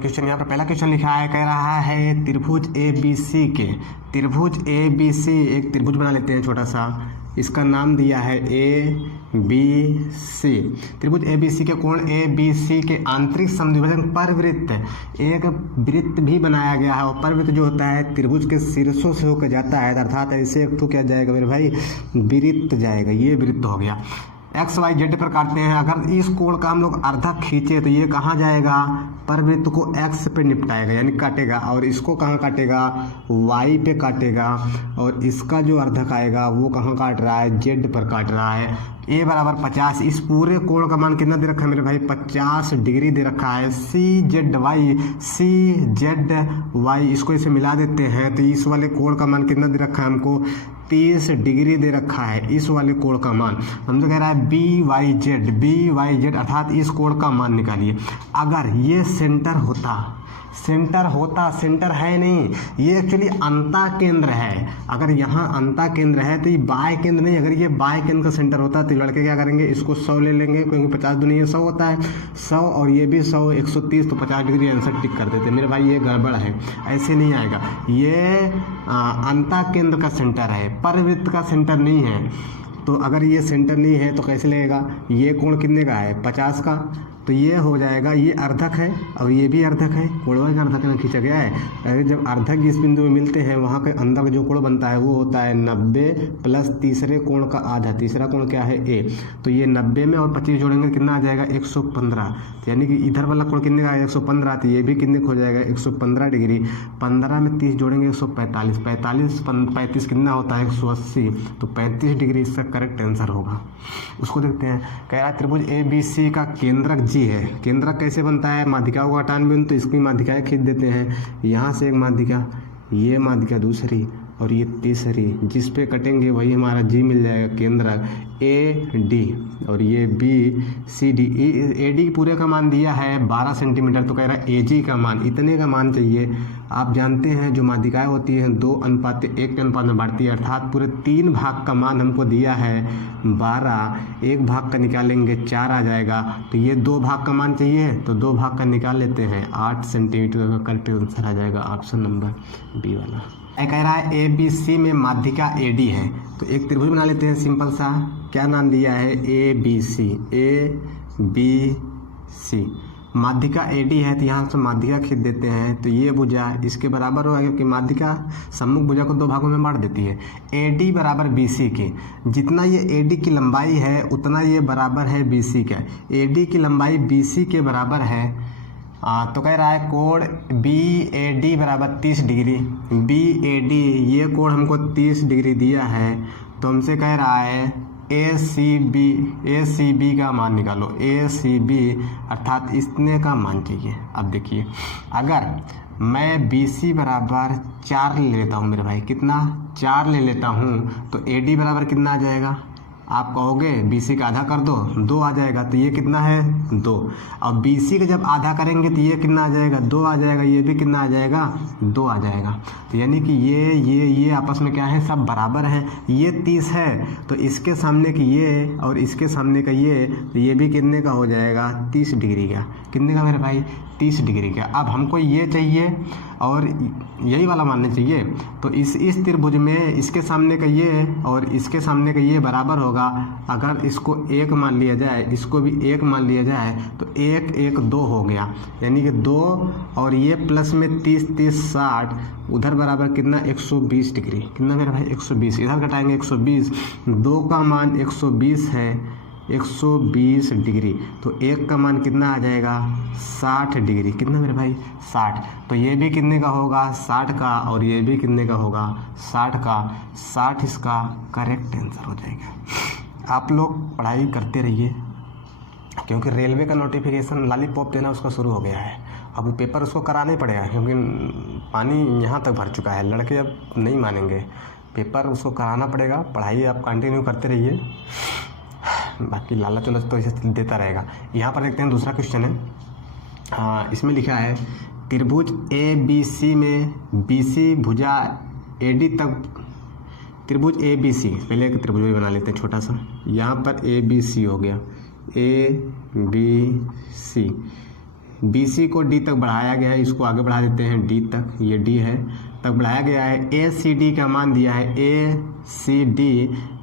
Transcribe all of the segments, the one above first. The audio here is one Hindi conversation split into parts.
क्वेश्चन यहाँ पर पहला क्वेश्चन लिखा है, कह रहा है त्रिभुज ए बी सी एक त्रिभुज बना लेते हैं छोटा सा, इसका नाम दिया है ए बी सी। त्रिभुज ए बी सी के कोण ए बी सी के आंतरिक समद्विभाजन पर वृत्त एक वृत्त भी बनाया गया है, और परवृत्त जो होता है त्रिभुज के शीर्षों से होकर जाता है, अर्थात ऐसे एक तो क्या जाएगा मेरे भाई, वृत्त जाएगा, ये वृत्त हो गया। एक्स वाई जेड पर काटते हैं, अगर इस कोण का हम लोग अर्धक खींचे तो ये कहाँ जाएगा, परवृत्त को एक्स पे निपटाएगा यानी काटेगा, और इसको कहाँ काटेगा, वाई पे काटेगा, और इसका जो अर्धक आएगा वो कहाँ काट रहा है, जेड पर काट रहा है। ए बराबर 50, इस पूरे कोण का मान कितना दे रखा है मेरे भाई, 50 डिग्री दे रखा है। सी जेड वाई इसको इसे मिला देते हैं तो इस वाले कोण का मान कितना दे रखा है हमको, 30 डिग्री दे रखा है इस वाले कोण का मान। हमसे कह रहा है बी वाई जेड अर्थात इस कोण का मान निकालिए। अगर ये सेंटर होता सेंटर है नहीं, ये एक्चुअली अंता केंद्र है। अगर यहाँ अंता केंद्र है तो ये बाय केंद्र नहीं, अगर ये बाय केंद्र का सेंटर होता तो लड़के क्या करेंगे, इसको 100 ले लेंगे, क्योंकि 50 दुनिया 100 होता है, 100 और ये भी 100, 130, तो 50 डिग्री आंसर टिक कर देते। मेरे भाई ये गड़बड़ है, ऐसे नहीं आएगा, ये अंता केंद्र का सेंटर है, परवृत्त का सेंटर नहीं है। तो अगर ये सेंटर नहीं है तो कैसे लगेगा, ये कोण कितने का है, 50 का, तो ये हो जाएगा, ये अर्धक है और ये भी अर्धक है, कोणों का अर्धक में खींचा गया है। अगर जब अर्धक जिस बिंदु में मिलते हैं वहाँ के अंदर जो कोण बनता है वो होता है 90 प्लस तीसरे कोण का आधा, तीसरा कोण क्या है ए, तो ये 90 में और 25 जोड़ेंगे कितना आ जाएगा, 115, यानी कि इधर वाला कोण कितने का है, 115, तो ये भी कितने हो जाएगा, 115 डिग्री। 15 में 30 जोड़ेंगे 145, 35 कितना होता है, 180, तो 35 डिग्री इसका करेक्ट आंसर होगा। उसको देखते हैं, कह रहा है त्रिभुज ए बी सी का केंद्रक जी है। केंद्रक कैसे बनता है, माध्यिका को हटान बिंदु तो इसकी माध्यिकाएं खींच देते हैं, यहाँ से एक माध्यिका, ये माध्यिका दूसरी और ये तीसरी, जिस पे कटेंगे वही हमारा जी मिल जाएगा, केंद्रक ए डी, और ये B C D. A D पूरे का मान दिया है 12 सेंटीमीटर, तो कह रहा है ए जी का मान इतने का मान चाहिए। आप जानते हैं जो माध्यिकाएं होती हैं 2:1 के अनुपात में बढ़ती है, अर्थात पूरे 3 भाग का मान हमको दिया है 12, एक भाग का निकालेंगे 4 आ जाएगा, तो ये 2 भाग का मान चाहिए तो 2 भाग का निकाल लेते हैं, 8 सेंटीमीटर का करेक्ट आंसर आ जाएगा, ऑप्शन नंबर बी वाला। कह रहा है ए बी सी में माध्यिका ए डी है, तो एक त्रिभुज बना लेते हैं सिंपल सा, क्या नाम दिया है, ए बी सी। माध्यिका ए डी है तो यहाँ से माध्यिका खींच देते हैं, तो ये भुजा इसके बराबर होगा, क्योंकि माध्यिका सम्मुख भुजा को 2 भागों में बांट देती है। ए डी बराबर बी सी के, जितना ये ए डी की लंबाई है उतना ये बराबर है बी सी का। ए डी की लंबाई बी सी के बराबर है, तो कह रहा है कोण बी ए डी बराबर 30 डिग्री। बी ए डी ये कोण हमको 30 डिग्री दिया है, तो हमसे कह रहा है ए सी बी का मान निकालो, ए सी बी अर्थात इतने का मान चाहिए। अब देखिए, अगर मैं बी सी बराबर 4 ले लेता हूँ मेरे भाई, कितना 4 ले लेता हूँ, तो ए डी बराबर कितना आ जाएगा, आप कहोगे BC का आधा कर दो, 2 आ जाएगा, तो ये कितना है 2। अब BC का जब आधा करेंगे तो ये कितना आ जाएगा, 2 आ जाएगा, ये भी कितना आ जाएगा, 2 आ जाएगा। तो यानी कि ये आपस में क्या है, सब बराबर हैं। ये 30 है तो इसके सामने की ये और इसके सामने का ये, तो ये भी कितने का हो जाएगा, 30 डिग्री का। कितने का मेरे भाई, 30 डिग्री का। अब हमको ये चाहिए और यही वाला मानना चाहिए, तो इस त्रिभुज में इसके सामने का ये और इसके सामने का ये बराबर होगा। अगर इसको 1 मान लिया जाए, इसको भी 1 मान लिया जाए, तो 1 1 2 हो गया, यानी कि 2 और ये प्लस में 30 30 60, उधर बराबर कितना 120 डिग्री। कितना मेरे भाई 120, इधर घटाएंगे 120, 2 का मान 120 है, 120 डिग्री, तो 1 का मान कितना आ जाएगा 60 डिग्री। कितना मेरे भाई 60, तो ये भी कितने का होगा 60 का, और ये भी कितने का होगा 60 का। 60 इसका करेक्ट आंसर हो जाएगा। आप लोग पढ़ाई करते रहिए, क्योंकि रेलवे का नोटिफिकेशन लॉलीपॉप देना उसका शुरू हो गया है। अब वो पेपर उसको कराना ही पड़ेगा, क्योंकि पानी यहाँ तक भर चुका है, लड़के अब नहीं मानेंगे, पेपर उसको कराना पड़ेगा। पढ़ाई आप कंटिन्यू करते रहिए, बाकी लालच वालच तो इसे देता रहेगा। यहाँ पर देखते हैं दूसरा क्वेश्चन है, इसमें लिखा है त्रिभुज ए बी सी में बी सी भुजा ए डी तक, त्रिभुज ए बी सी, पहले एक त्रिभुज भी बना लेते हैं छोटा सा। यहाँ पर ए बी सी हो गया, ए बी सी, BC को D तक बढ़ाया गया है, इसको आगे बढ़ा देते हैं D तक, ये D है तक बढ़ाया गया है। ACD का मान दिया है, ACD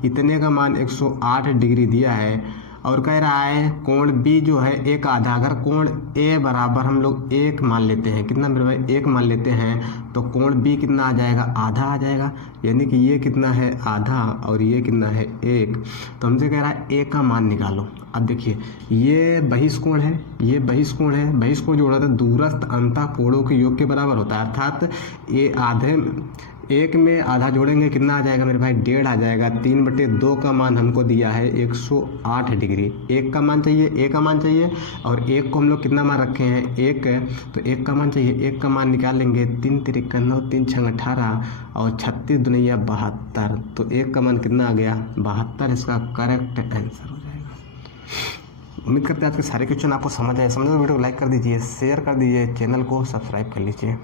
इतने का मान 108 डिग्री दिया है और कह रहा है कोण B जो है एक आधा। अगर कोण A बराबर हम लोग 1 मान लेते हैं, कितना मेरे भाई 1 मान लेते हैं, तो कोण B कितना आ जाएगा, आधा आ जाएगा। यानी कि ये कितना है, आधा, और ये कितना है, 1। तो हमसे कह रहा है A का मान निकालो। अब देखिए ये बहिष्कोण है, ये बहिष्कोण है, बहिष्कोण जो होता है दूरस्थ अंतः कोणों के योग के बराबर होता है। अर्थात ये आधे 1 में आधा जोड़ेंगे कितना आ जाएगा मेरे भाई, 1.5 आ जाएगा। 3/2 का मान हमको दिया है 108 डिग्री। 1 का मान चाहिए, A का मान चाहिए, और 1 को हम लोग कितना मान रखे हैं, 1, तो 1 का मान चाहिए। 1 का मान निकाल लेंगे, 3 तिरिक 9, 3 छंग 18 और 36 दुनिया 72। तो 1 का मान कितना आ गया, 72। इसका करेक्ट आंसर हो जाएगा। उम्मीद करते हैं आज के सारे क्वेश्चन आपको समझ आए। समझ वीडियो को लाइक कर दीजिए, शेयर कर दीजिए, चैनल को सब्सक्राइब कर लीजिए।